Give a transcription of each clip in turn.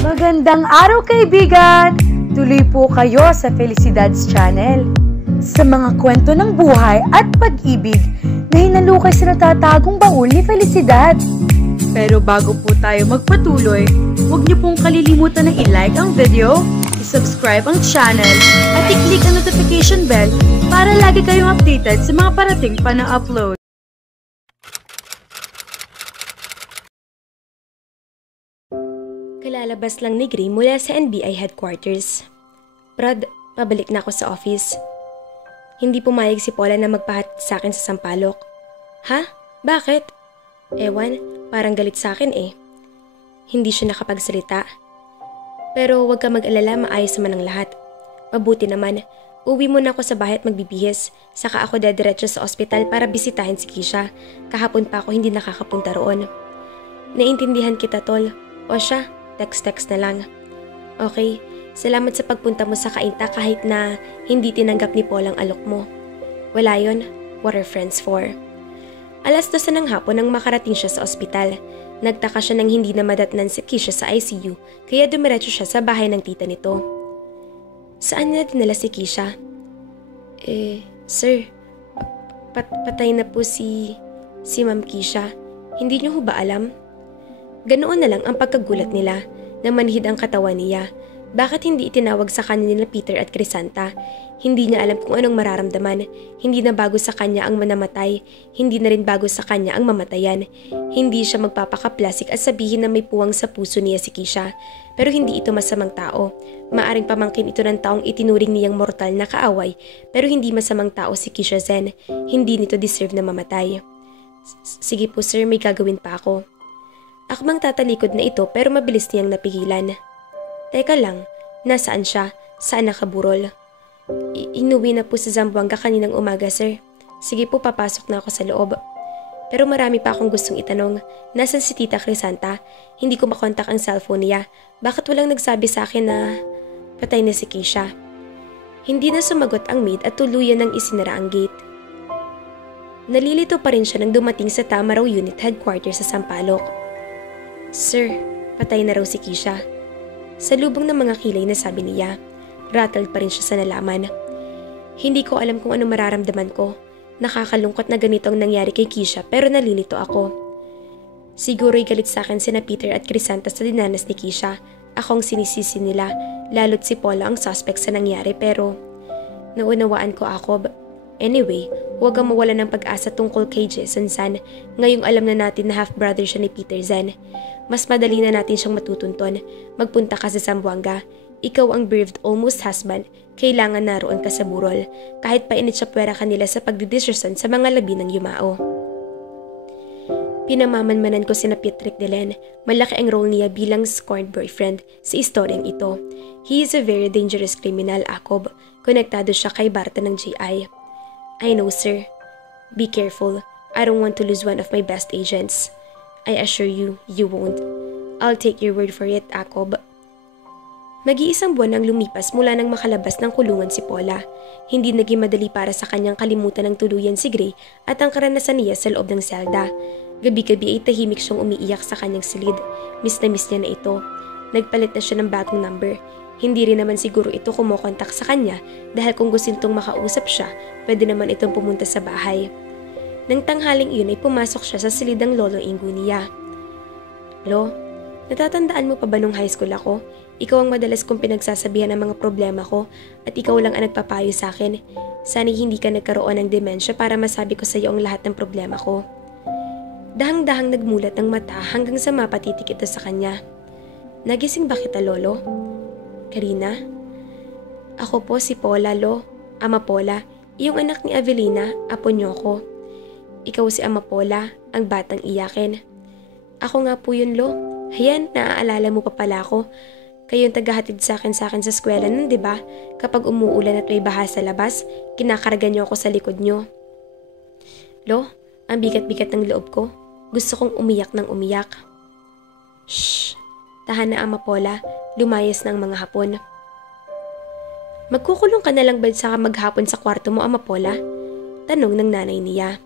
Magandang araw kaibigan! Tuloy po kayo sa Felicidad's Channel. Sa mga kwento ng buhay at pag-ibig na hinalukay sa natatagong baul ni Felicidad. Pero bago po tayo magpatuloy, huwag niyo pong kalilimutan na i-like ang video, i-subscribe ang channel, at i-click ang notification bell para lagi kayong updated sa mga parating pa na upload. Kalalabas lang ni Gray mula sa NBI headquarters. Brad, pabalik na ako sa office. Hindi pumayag si Paula na magpahatid sa akin sa Sampaloc. Ha? Bakit? Ewan, parang galit sa akin eh. Hindi siya nakapagsalita. Pero huwag ka mag-alala, maayos naman ang lahat. Mabuti naman, uwi muna ako sa bahay at magbibihis. Saka ako dadiretso sa ospital para bisitahin si Kisha. Kahapon pa ako hindi nakakapunta roon. Naintindihan kita, Tol. O siya, text-text na lang. Okay, salamat sa pagpunta mo sa Kainta kahit na hindi tinanggap ni Paul ang alok mo. Wala yon, what are friends for? 2:00 ng hapon nang makarating siya sa ospital. Nagtaka siya nang hindi na madatnan si Kisha sa ICU kaya dumiretso siya sa bahay ng tita nito. Saan niya dinala si Kisha? Sir, patay na po si Ma'am Kisha. Hindi niyo ho ba alam? Ganoon na lang ang pagkagulat nila na manhid ang katawan niya. Bakit hindi itinawag sa kanya nila Peter at Crisanta? Hindi niya alam kung anong mararamdaman. Hindi na bago sa kanya ang manamatay. Hindi na rin bago sa kanya ang mamatayan. Hindi siya magpapakaplasik at sabihin na may puwang sa puso niya si Kisha. Pero hindi ito masamang tao. Maaring pamangkin ito ng taong itinuring niyang mortal na kaaway. Pero hindi masamang tao si Kisha Zen. Hindi nito deserve na mamatay. Sige po sir, may gagawin pa ako. Akmang tatalikod na ito pero mabilis niyang napigilan. Teka lang, nasaan siya? Saan nakaburol? Inuwi na po sa Zamboanga kaninang umaga, sir. Sige po, papasok na ako sa loob. Pero marami pa akong gustong itanong. Nasaan si Tita Crisanta? Hindi ko makontak ang cellphone niya. Bakit walang nagsabi sa akin na patay na si Kisha? Hindi na sumagot ang maid at tuluyan nang isinara ang gate. Nalilito pa rin siya nang dumating sa Tamaraw Unit Headquarters sa Sampaloc. Sir, patay na raw si Kisha. Sa lubong ng mga kilay na sabi niya, rattled pa rin siya sa nalaman. Hindi ko alam kung ano mararamdaman ko. Nakakalungkot na ganito ang nangyari kay Kisha pero nalilito ako. Siguro'y galit sa akin sina Peter at Crisanta sa dinanas ni Kisha. Akong sinisisi nila, lalo't si Paula ang suspect sa nangyari pero naunawaan ko ako. Anyway, huwag kang mawala ng pag-asa tungkol kay Jason San. Ngayong alam na natin na half-brother siya ni Peter Zen. Mas madali na natin siyang matutunton. Magpunta ka sa Zamboanga. Ikaw ang bereaved almost husband. Kailangan naroon ka sa burol. Kahit pa initsapwera ka nila sa pagdidesisyon sa mga labi ng yumao. Pinamamanmanan ko sina Patrick Delen. Malaki ang role niya bilang scorned boyfriend sa istoryang ito. He is a very dangerous criminal, Akob. Konektado siya kay Barta ng GI. I know, sir. Be careful. I don't want to lose one of my best agents. I assure you, you won't. I'll take your word for it, Akob. Mag-iisang buwan ang lumipas mula nang makalabas ng kulungan si Paula. Hindi naging madali para sa kanyang kalimutan ng tuluyan si Gray at ang karanasan niya sa loob ng selda. Gabi-gabi ay tahimik siyang umiiyak sa kanyang silid. Miss na miss niya na ito. Nagpalit na siya ng bagong number. Hindi rin naman siguro ito kumokontak sa kanya dahil kung gusto nitong makausap siya, pwede naman itong pumunta sa bahay. Nang tanghaling iyon ay pumasok siya sa silidang lolo Ingo niya. Lo, natatandaan mo pa ba nung high school ako? Ikaw ang madalas kong pinagsasabihan ng mga problema ko at ikaw lang ang nagpapayo sa akin. Sana'y hindi ka nagkaroon ng demensya para masabi ko sa iyo ang lahat ng problema ko. Dahang-dahang nagmulat ng mata hanggang sa mapatitik ito sa kanya. Nagising ba kita, Lolo? Karina? Ako po si Paula, Lo. Ama Paula, iyong anak ni Avelina, apo niyo ko. Ikaw si Ama Paula, ang batang iyakin. Ako nga po yun, Lo. Hayan, naaalala mo pa pala ako. Kayong tagahatid sa akin sa eskwela nun, diba? Kapag umuulan at may baha sa labas, kinakarga niyo ako sa likod niyo. Lo, ang bigat-bigat ng loob ko. Gusto kong umiyak ng umiyak. Shh! Tahan na, Ama Paula. Lumayas na ang mga hapon. Magkukulong ka na lang ba sa maghapon sa kwarto mo, Ama Paula? Tanong ng nanay niya.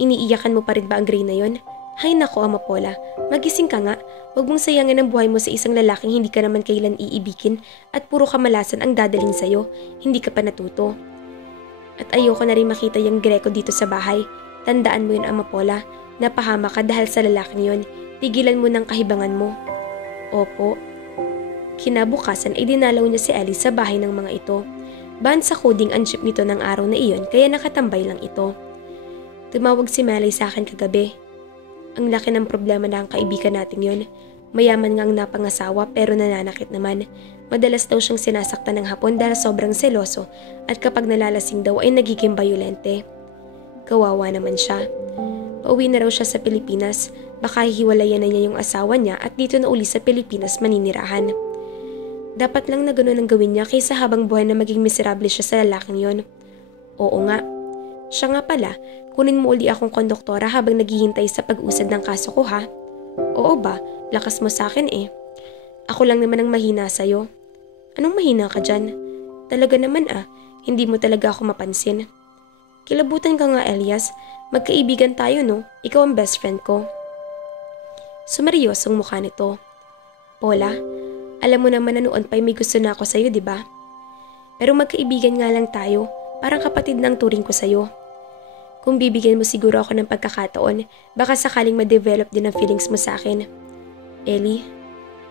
Iniiyakan mo pa rin ba ang Gray na yon? Hay nako, Amapola, magising ka nga. Huwag mong sayangin ang buhay mo sa isang lalaking hindi ka naman kailan iibigin at puro kamalasan ang dadaling sa'yo. Hindi ka pa natuto. At ayoko na rin makita yung Greco dito sa bahay. Tandaan mo yun, Amapola. Napahama ka dahil sa lalaking yun. Tigilan mo ng kahibangan mo. Opo. Kinabukasan ay dinalaw niya si Ellie sa bahay ng mga ito. Ban sa coding ang jeep nito ng araw na iyon kaya nakatambay lang ito. Tumawag si Melay sa akin kagabi. Ang laki ng problema na ang kaibigan natin yun. Mayaman nga ang napangasawa pero nananakit naman. Madalas daw siyang sinasaktan ng hapon dahil sobrang seloso at kapag nalalasing daw ay nagiging bayolente. Kawawa naman siya. Pauwi na raw siya sa Pilipinas. Baka hihiwalayan na niya yung asawa niya at dito na uli sa Pilipinas maninirahan. Dapat lang na gano'n ang gawin niya kaysa habang buhay na maging miserable siya sa lalaking yon. Oo nga. Siya nga pala, kunin mo uli akong konduktora habang naghihintay sa pag-usad ng kaso ko ha. Oo ba? Lakas mo sa akin eh. Ako lang naman ang mahina sa'yo. Anong mahina ka dyan? Talaga naman hindi mo talaga ako mapansin. Kilabutan ka nga Elias, magkaibigan tayo no, ikaw ang best friend ko. Sumeryosong mukha nito. Paula, alam mo naman na noon pa'y may gusto na ako sa'yo, di ba? Pero magkaibigan nga lang tayo, parang kapatid ng turing ko sa'yo. Kung bibigyan mo siguro ako ng pagkakataon, baka sakaling ma-develop din ang feelings mo sa akin. Ellie,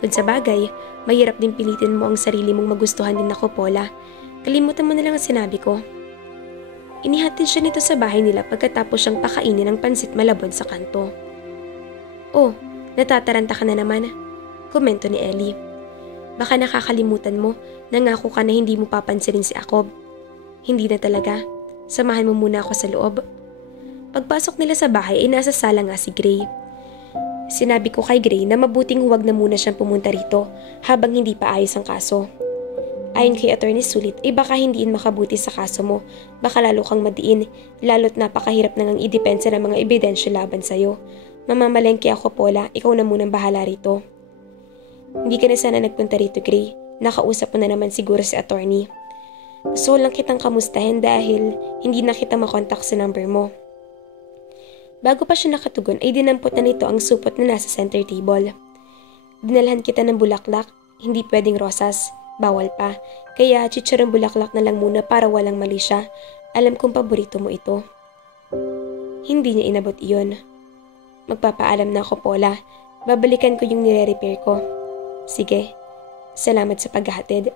kung sa bagay, mahirap din pilitin mo ang sarili mong magustuhan din ako, Paula. Kalimutan mo na lang ang sinabi ko. Inihatid siya nito sa bahay nila pagkatapos siyang pakainin ng pansit malabon sa kanto. Oh, natataranta ka na naman, komento ni Ellie. Baka nakakalimutan mo, nangako ka na hindi mo papansinin si Jacob. Hindi na talaga. Samahan mo muna ako sa loob. Pagpasok nila sa bahay ay nasa sala nga si Gray. Sinabi ko kay Gray na mabuting huwag na muna siyang pumunta rito habang hindi pa ayos ang kaso. Ayon kay Attorney Sulit ay baka hindi makabuti sa kaso mo. Baka lalo kang madiin, lalo't napakahirap nang ang idepensa ng mga ebidensya laban sa'yo. Mamamalengke ako, Paula, ikaw na munang bahala rito. Hindi ka na sana nagpunta rito, Gray. Nakausap mo na naman siguro si attorney. Gusto lang kitang kamustahin dahil hindi na kita makontak sa number mo. Bago pa siya nakatugon ay dinampot na nito ang supot na nasa center table. Dinalhan kita ng bulaklak, hindi pwedeng rosas, bawal pa. Kaya chicharong bulaklak na lang muna para walang mali siya. Alam kong paborito mo ito. Hindi niya inabot iyon. Magpapaalam na ako, Paula. Babalikan ko yung nire-repair ko. Sige, salamat sa paghahatid.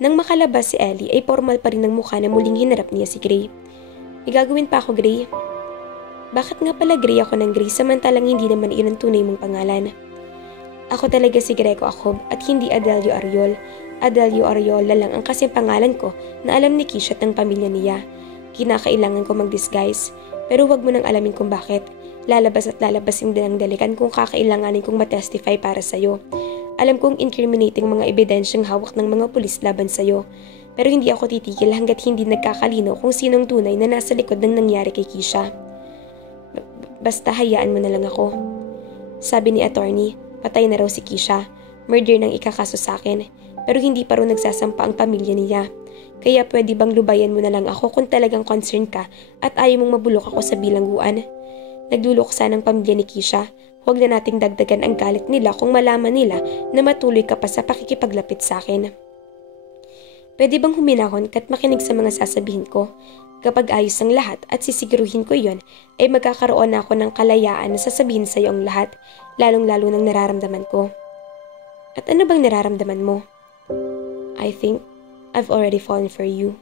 Nang makalabas si Ellie ay formal pa rin ang mukha na muling hinarap niya si Gray. May gagawin pa ako, Gray. Bakit nga pala Gray ako ng Gray samantalang hindi naman iyon ang tunay mong pangalan? Ako talaga si Greco Jacob at hindi Adelio Ariol. Adelio Ariola lang ang kasing pangalan ko na alam ni Kisha at ng pamilya niya. Kinakailangan ko mag-disguise pero wag mo nang alamin kung bakit. Lalabas at lalabasin din ang dalikan kung kakailanganin kong matestify para sa'yo. Alam kong incriminating mga ebidensyang hawak ng mga pulis laban sa'yo. Pero hindi ako titigil hanggat hindi nagkakalino kung sinong tunay na nasa likod ng nangyari kay Kisha. Basta hayaan mo na lang ako. Sabi ni attorney, patay na raw si Kisha. Murder nang ikakaso sa akin. Pero hindi pa raw nagsasampa ang pamilya niya. Kaya pwede bang lubayan mo na lang ako kung talagang concerned ka at ayaw mong mabulok ako sa bilangguan? Nagduluksa ng pamilya ni Kisha. Huwag na nating dagdagan ang galit nila kung malaman nila na matuloy ka pa sa pakikipaglapit sa akin. Pwede bang huminahon ka't makinig sa mga sasabihin ko? Kapag ayos ang lahat at sisiguruhin ko yon, ay magkakaroon na ako ng kalayaan na sasabihin sa iyo ang lahat, lalong-lalo ng nararamdaman ko. At ano bang nararamdaman mo? I think I've already fallen for you.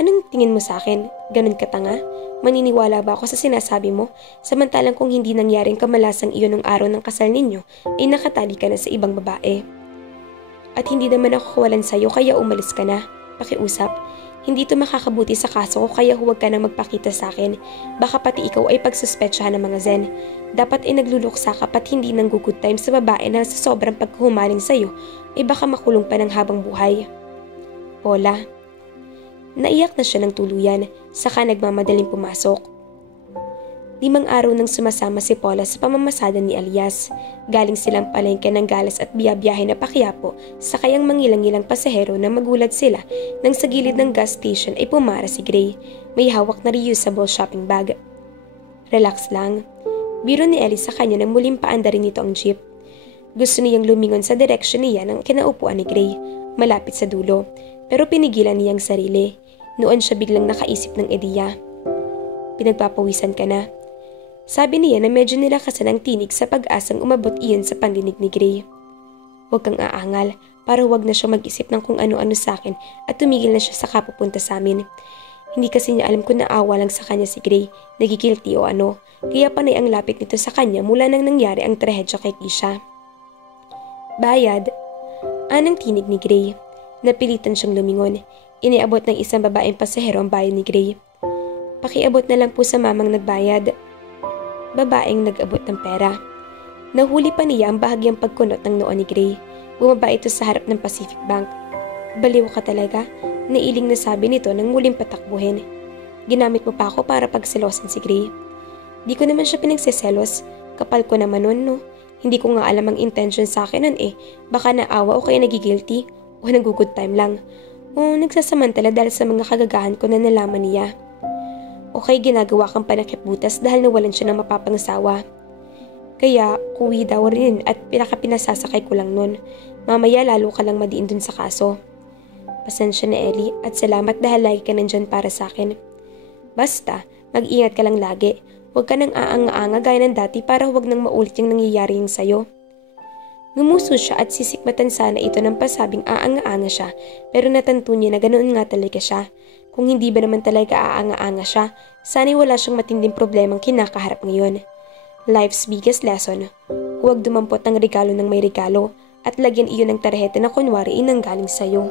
Anong tingin mo sa akin? Ganun ka tanga? Maniniwala ba ako sa sinasabi mo? Samantalang kung hindi nangyaring kamalasang iyon ng araw ng kasal ninyo, ay nakatali ka na sa ibang babae. At hindi naman ako kawalan sa'yo kaya umalis ka na. Pakiusap, hindi to makakabuti sa kaso ko kaya huwag ka na magpakita sa akin. Baka pati ikaw ay pagsuspetsyahan ng mga Zen. Dapat ay nagluluksa ka pat hindi nang good time sa babae na sa sobrang pagkuhumaling sa'yo ay baka makulong pa ng habang buhay. Paula. Naiyak na siya ng tuluyan, saka nagmamadaling pumasok. 5 araw nang sumasama si Paula sa pamamasada ni Elias. Galing silang palengke ng Galas at biyabiyahe na Paquiapo, sakay ang mangilang-ilang pasahero na magulat sila nang sa gilid ng gas station ay pumara si Gray. May hawak na reusable shopping bag. Relax lang. Biro ni Ellie sa kanya nang muling paandarin nito ang jeep. Gusto niyang lumingon sa direksyon niya ng kinaupuan ni Gray, malapit sa dulo, pero pinigilan niyang sarili. Noon siya biglang nakaisip ng ideya. Pinagpapawisan ka na. Sabi niya na medyo nilakasan ang tinig sa pag-asang umabot iyon sa pandinig ni Gray. Huwag kang aangal, para huwag na siya mag-isip ng kung ano-ano sa akin at tumigil na siya sa kapupunta sa amin. Hindi kasi niya alam kung naawa lang sa kanya si Gray, nagigilty o ano, kaya panay ang lapit nito sa kanya mula nang nangyari ang trahedya kay Keisha. Bayad. Anang tinig ni Gray. Napilitan siyang lumingon. Iniabot ng isang babaeng pasahero ang bayad ni Gray. Pakiabot na lang po sa mamang nagbayad. Babaeng nag-abot ng pera. Nahuli pa niya ang bahagyang pagkunot ng noo ni Gray. Bumaba ito sa harap ng Pacific Bank. Baliw ka talaga, nailing na sabi nito nang muling patakbuhin. Ginamit mo pa ako para pagselosan si Gray. Di ko naman siya pinagseselos. Kapal ko naman nun, no? Hindi ko nga alam ang intention sa akin nun eh. Baka naawa o kaya nagigilty o nag-good time lang. O nagsasamantala dahil sa mga kagagahan ko na nalaman niya. O kaya ginagawa kang panakipbutas dahil nawalan siya ng mapapangsawa. Kaya kuwi daw rin at pinakapinasasakay ko lang nun. Mamaya lalo ka lang madiin dun sa kaso. Pasensya na Ellie at salamat dahil lagi ka nandyan para sa akin. Basta, mag-ingat ka lang lagi. Huwag ka nang aanga-anga gaya ng dati para huwag nang maulit yung nangyayari yung sayo. Ngumuso siya at sisikmatan sana ito ng pasabing aanga-anga siya pero natanto niya na ganoon nga talaga siya. Kung hindi ba naman talaga aanga-anga siya, sana'y wala siyang matinding problemang kinakaharap ngayon. Life's biggest lesson. Huwag dumampot ng regalo ng may regalo at lagyan iyon ng tarjeta na kunwari inanggaling sayo.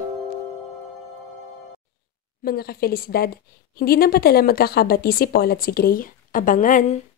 Mga ka-felicidad, hindi na ba tala magkakabati si Paul at si Gray? Abangan!